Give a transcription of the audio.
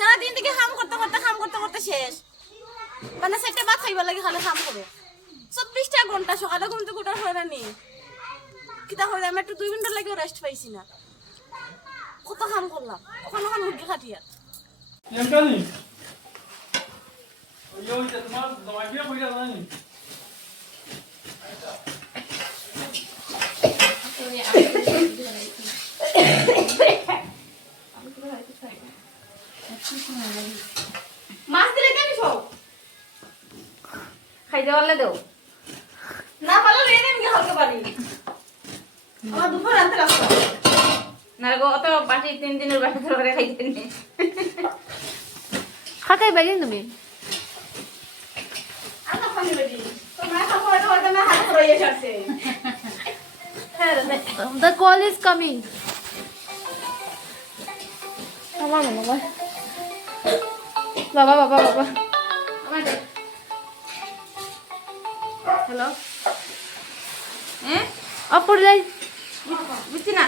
সারাদিন থেকে কাম করতে করতে শেষ মানে সেটা ভাত খাইবার লাগে খালি কাম করো 24টা ঘন্টা সকালে ঘুম থেকে উঠার হয় না নি কিতা হয় আমি একটু 2 মিনিট লাগেও রেস্ট পাইছি না কত কাম করলাম ওখানে মুরগি খাটিয়া এমকানি ওই যে তোমার দমাইয়া কইরা জানি মাছ দিলে কেন সব খাইতে পারলে দেও না পারলে রেনে আমি হালকা পারি আমার দুপুর রাতে রাস্তা না গো অত বাসি 3 দিনের বাসি ধরে খাইতে নেই খাতাই বাইরে তুমি আনা খানি বেদি তোমরা খাও হয়তো হয়তো না হাত রয়ে যাচ্ছে হ্যাঁ রে The call is coming. আমার মনে হয় বাবা বাবা বাবা হ্যালো হ্যাঁ অফ করে যাই বুঝছি না